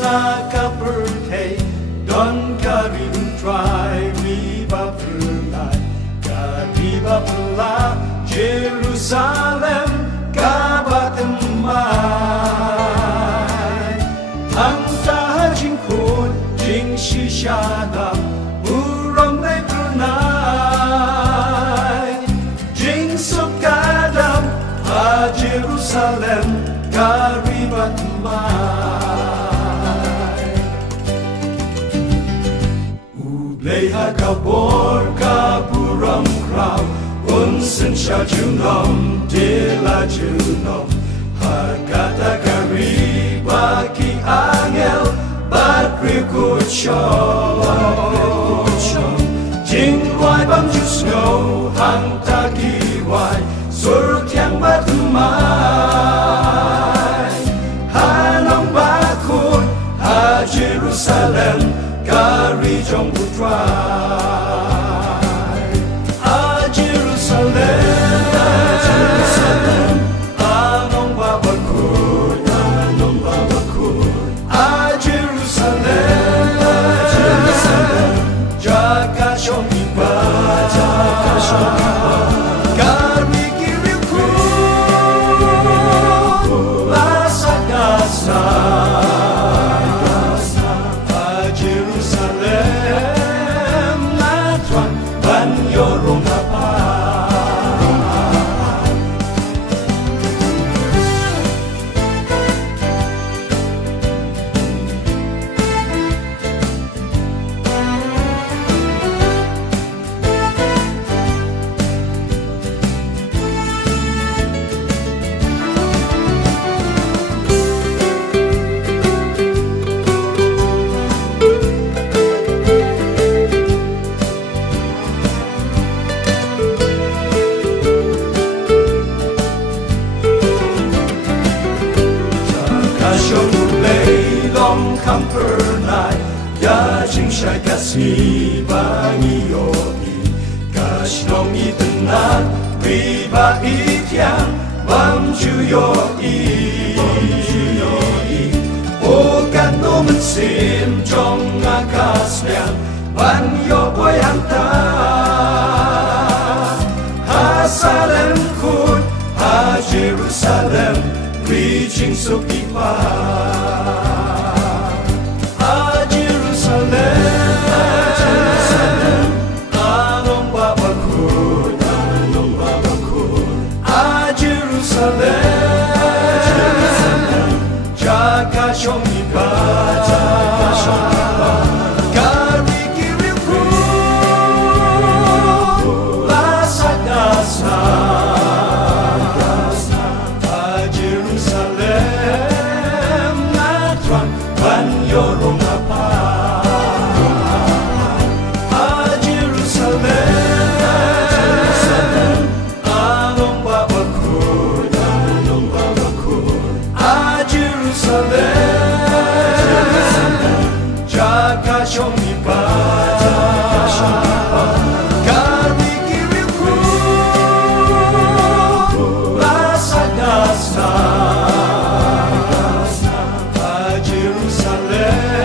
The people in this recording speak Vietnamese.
Nakapurte Don Karim Try Viva Pula Kariba Pula Jerusalem Kabatemai Hanta Jing Kun Jing Shishada Urong Lai Brunei Jing Sukadam Ha Jerusalem Kariba Leha kabor kaburam kraw Unsen sha junom Dila junom Hakata kariba ki angel Bakri kuchom Jing loài băng chút snow Hang ta ki wai Sur thiang bát mai Hanong bakun Ha Jerusalem Kari trong bút trai A Jerusalem Anong babakun A Jerusalem Jaga trong iba Kari kiriku Lasa gasa Jerusalem na tuan ban yorong Kampernai ya jing shai kasi bangi yoi kashnong itenat riba ityang bam ju yoi o kan no men sim trong akas liang ban yo boy anta ha Salem kun ha Jerusalem preaching sukipa Anong babakun A Jerusalem Jaga trong iba Kari kiriku Lasa gasa A Jerusalem Na tuan ban yorong Jaga trong iba Kari kiriku Lasa gasa A Jerusalem